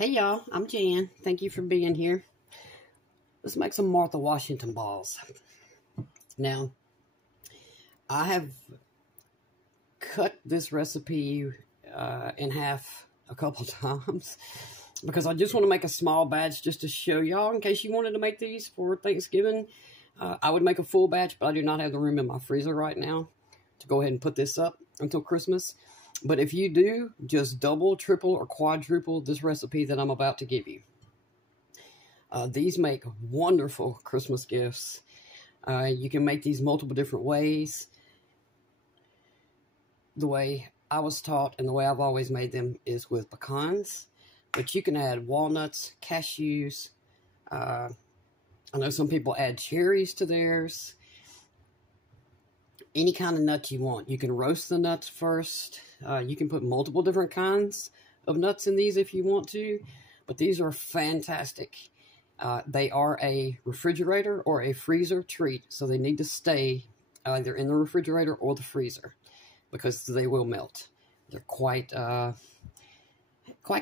Hey y'all, I'm Jan. Thank you for being here. Let's make some Martha Washington balls. Now, I have cut this recipe in half a couple times because I just want to make a small batch just to show y'all in case you wanted to make these for Thanksgiving. I would make a full batch, but I do not have the room in my freezer right now to go ahead and put this up until Christmas. But if you do, just double, triple, or quadruple this recipe that I'm about to give you. These make wonderful Christmas gifts. You can make these multiple different ways. The way I was taught and the way I've always made them is with pecans. But you can add walnuts, cashews. I know some people add cherries to theirs. Any kind of nut you want. You can roast the nuts first. You can put multiple different kinds of nuts in these if you want to. But these are fantastic. They are a refrigerator or a freezer treat. So they need to stay either in the refrigerator or the freezer, because they will melt. They're quite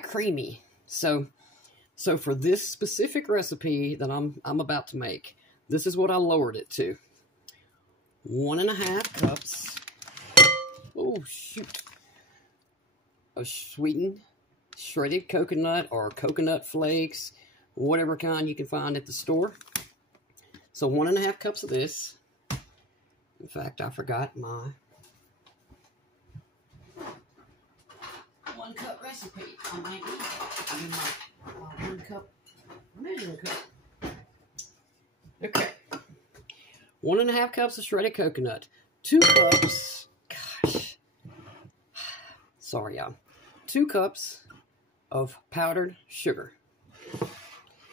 creamy. So for this specific recipe that I'm about to make, this is what I lowered it to. 1.5 cups. Oh, shoot. Of sweetened shredded coconut or coconut flakes, whatever kind you can find at the store. So 1.5 cups of this. In fact, I forgot my 1 cup recipe. I might need that. I mean my 1 cup measuring cup. Okay. 1.5 cups of shredded coconut. 2 cups. Gosh. Sorry, y'all. 2 cups of powdered sugar.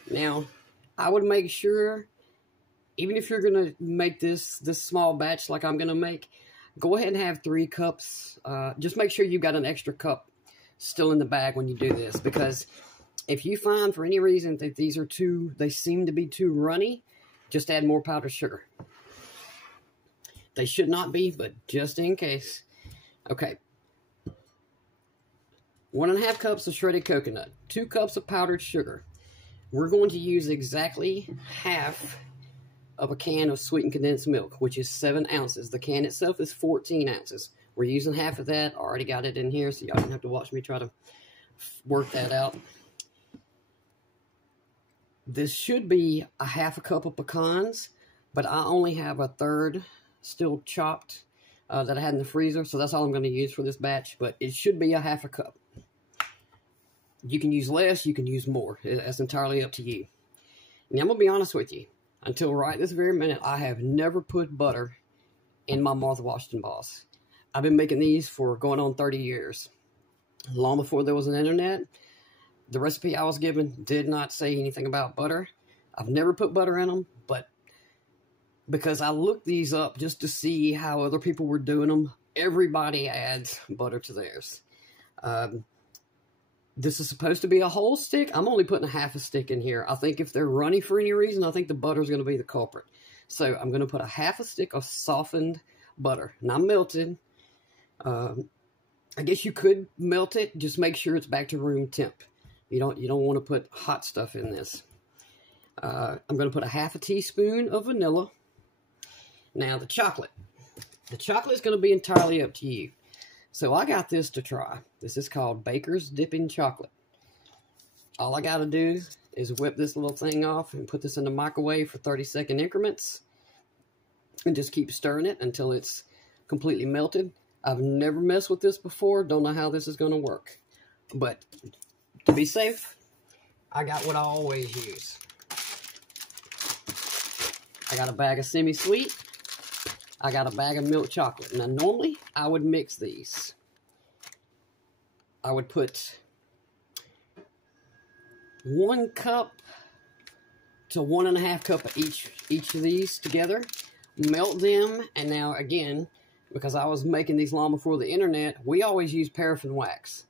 Now, I would make sure, even if you're going to make this small batch like I'm going to make, go ahead and have 3 cups. Just make sure you've got an extra cup still in the bag when you do this, because if you find for any reason that these are they seem to be too runny, just add more powdered sugar. They should not be, but just in case. Okay. 1.5 cups of shredded coconut. 2 cups of powdered sugar. We're going to use exactly half of a can of sweetened condensed milk, which is 7 ounces. The can itself is 14 ounces. We're using half of that. I already got it in here, so y'all don't have to watch me try to work that out. This should be a 1/2 cup of pecans, but I only have 1/3 still chopped that I had in the freezer, so that's all I'm going to use for this batch, but it should be a 1/2 cup. You can use less, you can use more. That's entirely up to you. Now, I'm going to be honest with you. Until right this very minute, I have never put butter in my Martha Washington balls. I've been making these for going on 30 years. Long before there was an internet, the recipe I was given did not say anything about butter. I've never put butter in them, but because I looked these up just to see how other people were doing them, everybody adds butter to theirs. This is supposed to be a whole stick. I'm only putting 1/2 stick in here. I think if they're runny for any reason, I think the butter is going to be the culprit. So I'm going to put 1/2 stick of softened butter, not melted. I guess you could melt it. Just make sure it's back to room temp. You don't want to put hot stuff in this. I'm going to put 1/2 teaspoon of vanilla. Now, the chocolate. The chocolate is going to be entirely up to you. So I got this to try. This is called Baker's Dipping Chocolate. All I got to do is whip this little thing off and put this in the microwave for 30-second increments. And just keep stirring it until it's completely melted. I've never messed with this before. Don't know how this is going to work. But to be safe, I got what I always use. I got a bag of semi-sweet. I got a bag of milk chocolate. Now, normally, I would mix these. I would put 1 cup to 1.5 cup of each of these together. Melt them. And now, again, because I was making these long before the internet, we always use paraffin wax.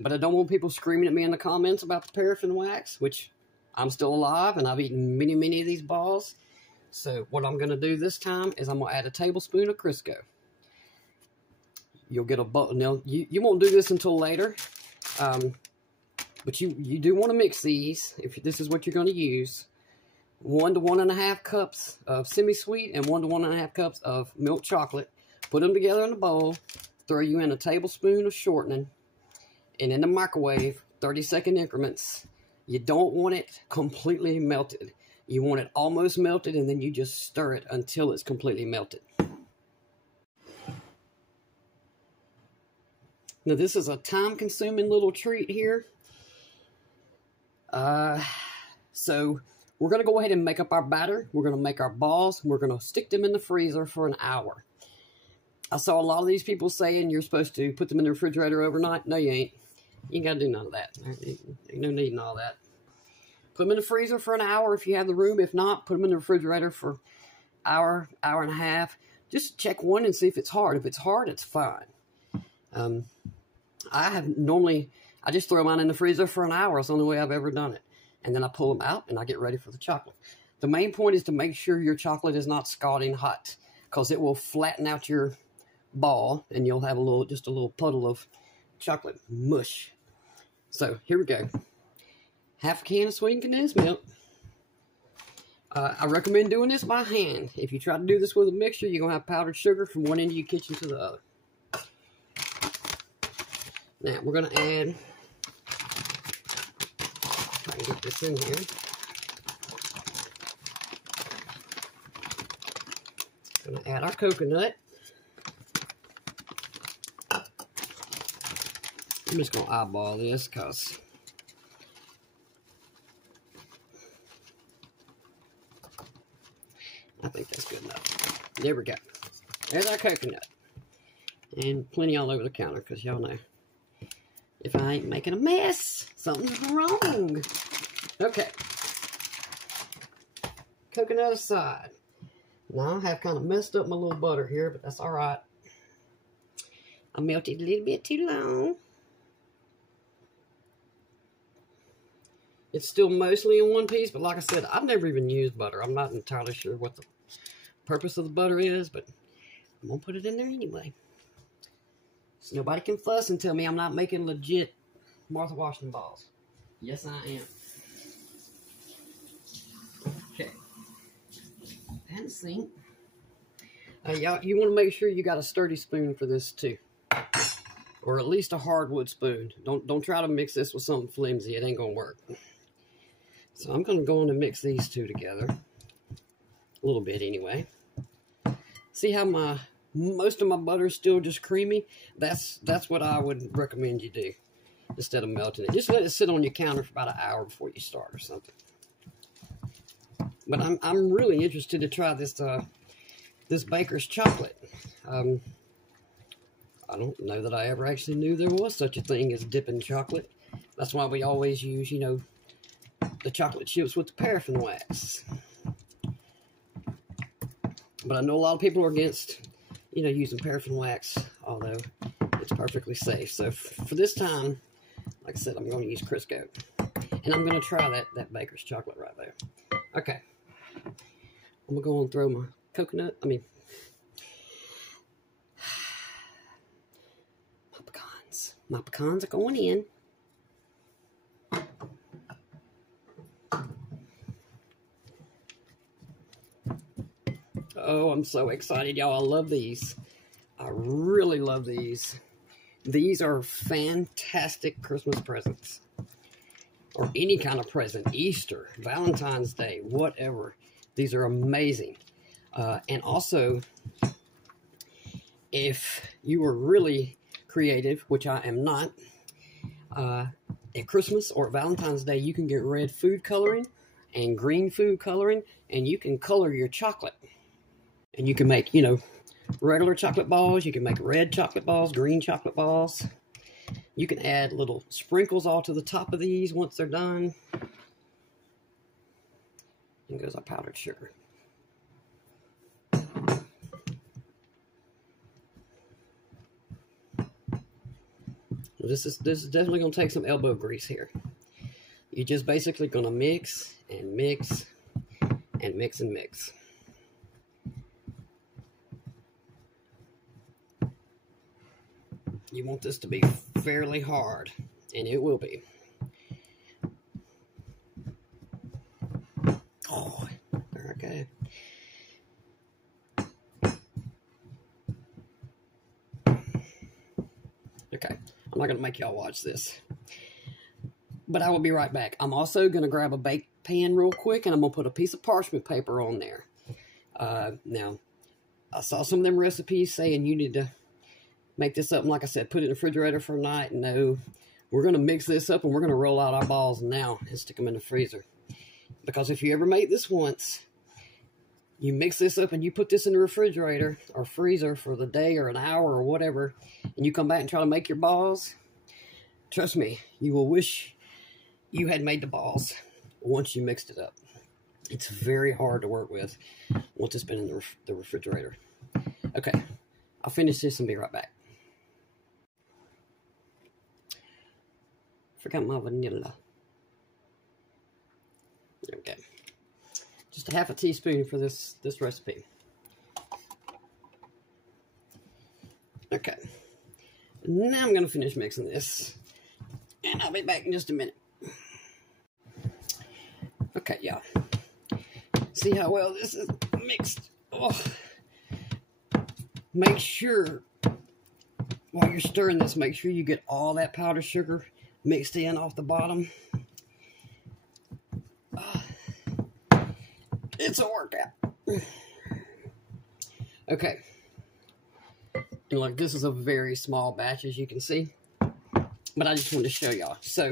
But I don't want people screaming at me in the comments about the paraffin wax, which I'm still alive, and I've eaten many, many of these balls. So what I'm going to do this time is I'm going to add a tablespoon of Crisco. You'll get a bowl. Now, you won't do this until later. But you do want to mix these if this is what you're going to use. 1 to 1.5 cups of semi-sweet and 1 to 1.5 cups of milk chocolate. Put them together in a bowl. Throw you in a tablespoon of shortening. And in the microwave, 30-second increments. You don't want it completely melted. You want it almost melted, and then you just stir it until it's completely melted. Now, this is a time-consuming little treat here. So we're going to go ahead and make up our batter. We're going to make our balls. We're going to stick them in the freezer for an hour. I saw a lot of these people saying you're supposed to put them in the refrigerator overnight. No, you ain't. You ain't got to do none of that. Ain't no need in all that. Put them in the freezer for an hour if you have the room. If not, put them in the refrigerator for an hour, hour and a half. Just check one and see if it's hard. If it's hard, it's fine. I just throw mine in the freezer for an hour. It's the only way I've ever done it. And then I pull them out and I get ready for the chocolate. The main point is to make sure your chocolate is not scalding hot, because it will flatten out your ball and you'll have just a little puddle of chocolate mush. So here we go. Half a can of sweetened condensed milk. I recommend doing this by hand. If you try to do this with a mixture, you're going to have powdered sugar from one end of your kitchen to the other. Now we're going to add, try and get this in here. Going to add our coconut. I'm just going to eyeball this because I think that's good enough. There we go. There's our coconut. And plenty all over the counter, because y'all know, if I ain't making a mess, something's wrong. Okay. Coconut aside. Now, I have kind of messed up my little butter here, but that's all right. I melted a little bit too long. It's still mostly in one piece, but like I said, I've never even used butter. I'm not entirely sure what the purpose of the butter is, but I'm going to put it in there anyway. So nobody can fuss and tell me I'm not making legit Martha Washington balls. Yes, I am. Okay. And sink. Y'all, you want to make sure you got a sturdy spoon for this too. Or at least a hardwood spoon. Don't try to mix this with something flimsy. It ain't going to work. So I'm going to go in and mix these two together. A little bit anyway. See how most of my butter is still just creamy? That's what I would recommend you do instead of melting it. Just let it sit on your counter for about an hour before you start or something. But I'm really interested to try this this baker's chocolate. I don't know that I ever actually knew there was such a thing as dipping chocolate. That's why we always use, you know, the chocolate chips with the paraffin wax. But I know a lot of people are against, you know, using paraffin wax, although it's perfectly safe. So for this time, like I said, I'm going to use Crisco. And I'm going to try that baker's chocolate right there. Okay. I'm going to go and throw my coconut, my pecans are going in. Oh, I'm so excited, y'all. I love these. I really love these. These are fantastic Christmas presents. Or any kind of present. Easter, Valentine's Day, whatever. These are amazing. And also, if you were really creative, which I am not, at Christmas or Valentine's Day, you can get red food coloring and green food coloring, and you can color your chocolate. And you can make, you know, regular chocolate balls. You can make red chocolate balls, green chocolate balls. You can add little sprinkles all to the top of these once they're done. And goes our powdered sugar. This is definitely going to take some elbow grease here. You're just basically going to mix and mix and mix and mix. You want this to be fairly hard, and it will be. I'm not going to make y'all watch this. But I will be right back. I'm also going to grab a bake pan real quick, and I'm going to put a piece of parchment paper on there. Now, I saw some of them recipes saying you need to make this up, and like I said, put it in the refrigerator for a night. No, we're going to mix this up, and we're going to roll out our balls now and stick them in the freezer. Because if you ever made this once, you mix this up and you put this in the refrigerator or freezer for the day or an hour or whatever, and you come back and try to make your balls, trust me, you will wish you had made the balls once you mixed it up. It's very hard to work with once it's been in the refrigerator. Okay, I'll finish this and be right back. Forgot my vanilla. Okay, just a half a teaspoon for this recipe. Okay, now I'm gonna finish mixing this, and I'll be back in just a minute. Okay, y'all. See how well this is mixed? Oh. Make sure, while you're stirring this, make sure you get all that powdered sugar mixed in off the bottom. It's a workout. Okay. And look, this is a very small batch, as you can see. But I just wanted to show y'all. So,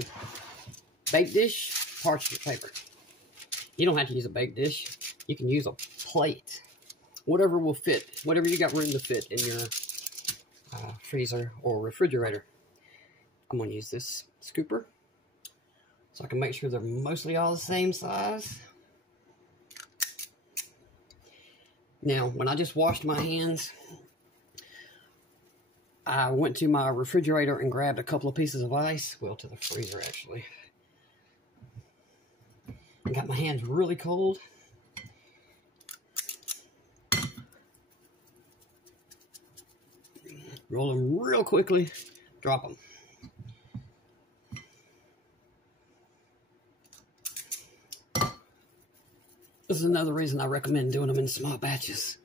bake dish, parchment paper. You don't have to use a bake dish. You can use a plate. Whatever will fit. Whatever you got room to fit in your freezer or refrigerator. I'm going to use this scooper so I can make sure they're mostly all the same size. Now, when I just washed my hands, I went to my refrigerator and grabbed a couple of pieces of ice. Well, to the freezer, actually. I got my hands really cold. Roll them real quickly. Drop them. This is another reason I recommend doing them in small batches.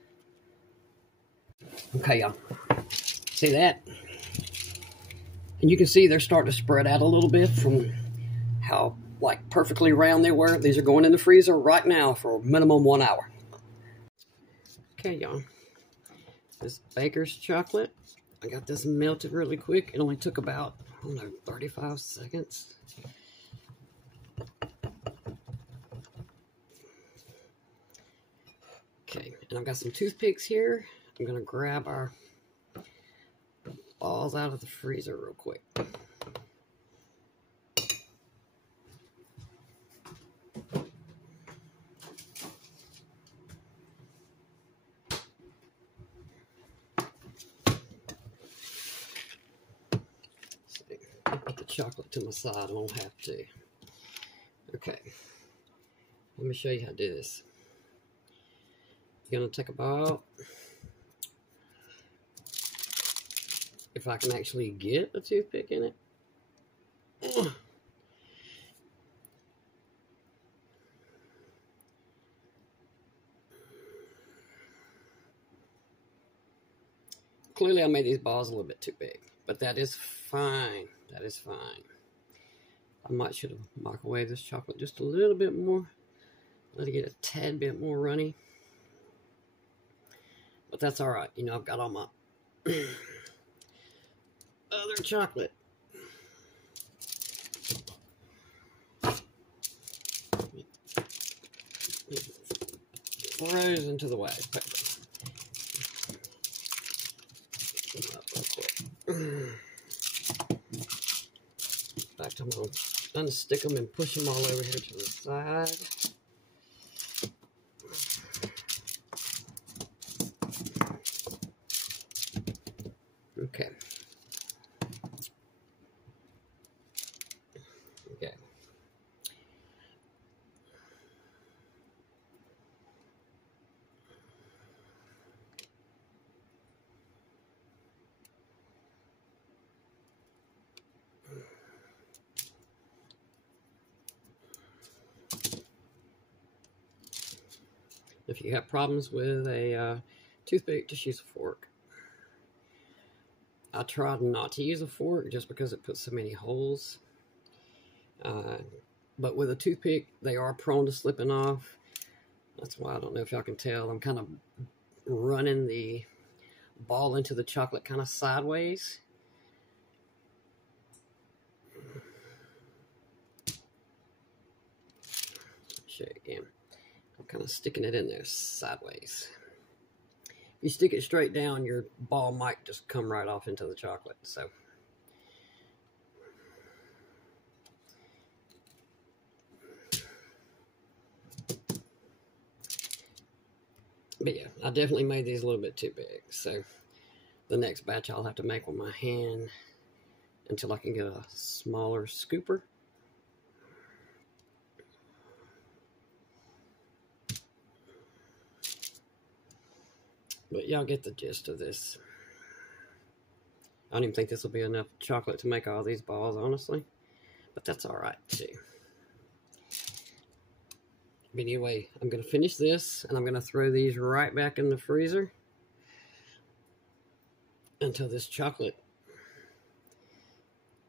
Okay, y'all. See that? And you can see they're starting to spread out a little bit from how, like, perfectly round they were. These are going in the freezer right now for minimum 1 hour. Okay, y'all. This baker's chocolate. I got this melted really quick. It only took about, I don't know, 35 seconds. Okay, and I've got some toothpicks here. I'm going to grab our balls out of the freezer real quick. Put the chocolate to my side. I don't have to. Okay. Let me show you how to do this. You're going to take a ball. If I can actually get a toothpick in it. Clearly I made these balls a little bit too big. But that is fine. That is fine. I might should have microwaved this chocolate just a little bit more. Let it get a tad bit more runny. But that's alright. You know, I've got all my other chocolate. Frozen to the wax paper. In fact, I'm going to unstick them and push them all over here to the side. Okay. Okay. If you have problems with a toothpick, just use a fork. I tried not to use a fork just because it puts so many holes. But with a toothpick, they are prone to slipping off. That's why I don't know if y'all can tell. I'm kind of running the ball into the chocolate kind of sideways. Show you again. I'm kind of sticking it in there sideways. If you stick it straight down, your ball might just come right off into the chocolate. So, but yeah, I definitely made these a little bit too big. So the next batch I'll have to make with my hand until I can get a smaller scooper. But y'all get the gist of this. I don't even think this will be enough chocolate to make all these balls, honestly. But that's alright, too. But anyway, I'm going to finish this, and I'm going to throw these right back in the freezer until this chocolate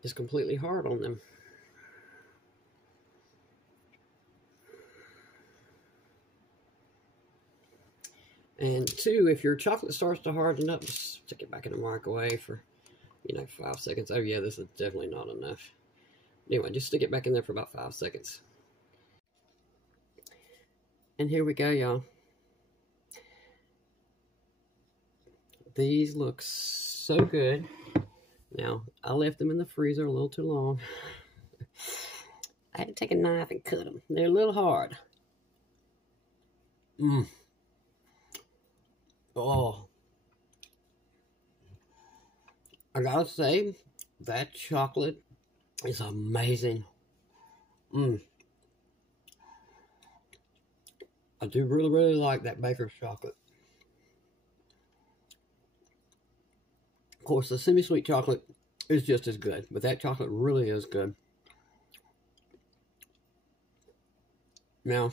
is completely hard on them. And two, if your chocolate starts to harden up, just stick it back in the microwave for, 5 seconds. Oh yeah, this is definitely not enough. Anyway, just stick it back in there for about 5 seconds. And here we go, y'all. These look so good. Now, I left them in the freezer a little too long. I had to take a knife and cut them. They're a little hard. Oh. I gotta say, that chocolate is amazing. I do really, really like that baker's chocolate. Of course, the semi-sweet chocolate is just as good, but that chocolate really is good. Now,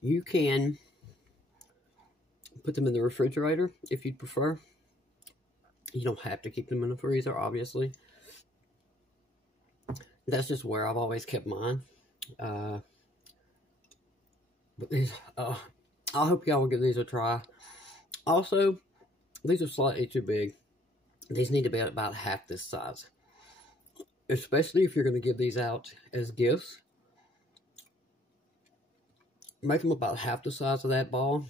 you can put them in the refrigerator if you'd prefer. You don't have to keep them in the freezer, obviously. That's just where I've always kept mine. But these, I hope y'all will give these a try. Also, these are slightly too big. These need to be about half this size. Especially if you're going to give these out as gifts. Make them about half the size of that ball.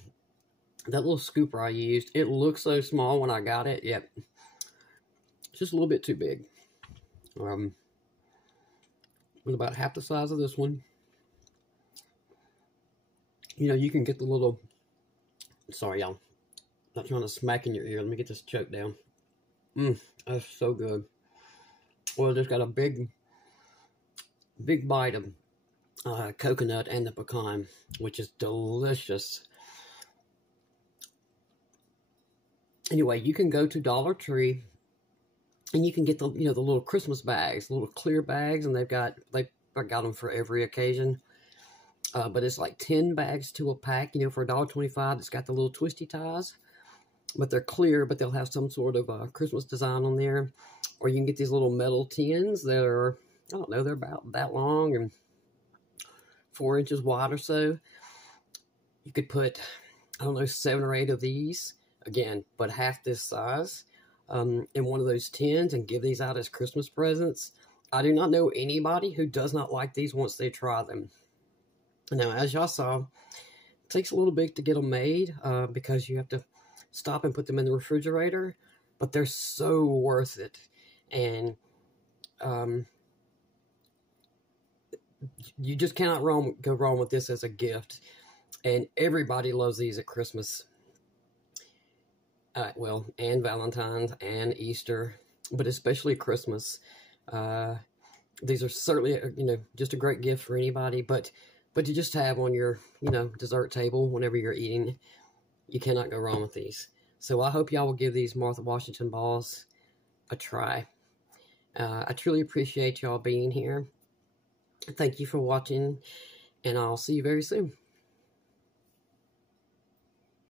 That little scooper I used, it looks so small when I got it. Yep. It's just a little bit too big. With about half the size of this one. You can get the little... Sorry, y'all. Not trying to smack in your ear. Let me get this choked down. That's so good. Well, just got a big bite of coconut and the pecan, which is delicious. Anyway, you can go to Dollar Tree and you can get the the little Christmas bags, little clear bags, and they've got them for every occasion. But it's like 10 bags to a pack, for $1.25. It's got the little twisty ties, but they're clear, but they'll have some sort of Christmas design on there. Or you can get these little metal tins that are, I don't know, they're about that long and 4 inches wide or so. You could put, I don't know, 7 or 8 of these, again, but half this size, in one of those tins and give these out as Christmas presents. I do not know anybody who does not like these once they try them. Now, as y'all saw, it takes a little bit to get them made because you have to stop and put them in the refrigerator, but they're so worth it. And you just cannot go wrong with this as a gift. And everybody loves these at Christmas. Well, and Valentine's and Easter, but especially Christmas. These are certainly, just a great gift for anybody, but to just have on your, dessert table whenever you're eating, you cannot go wrong with these. So I hope y'all will give these Martha Washington balls a try. I truly appreciate y'all being here. Thank you for watching, and I'll see you very soon.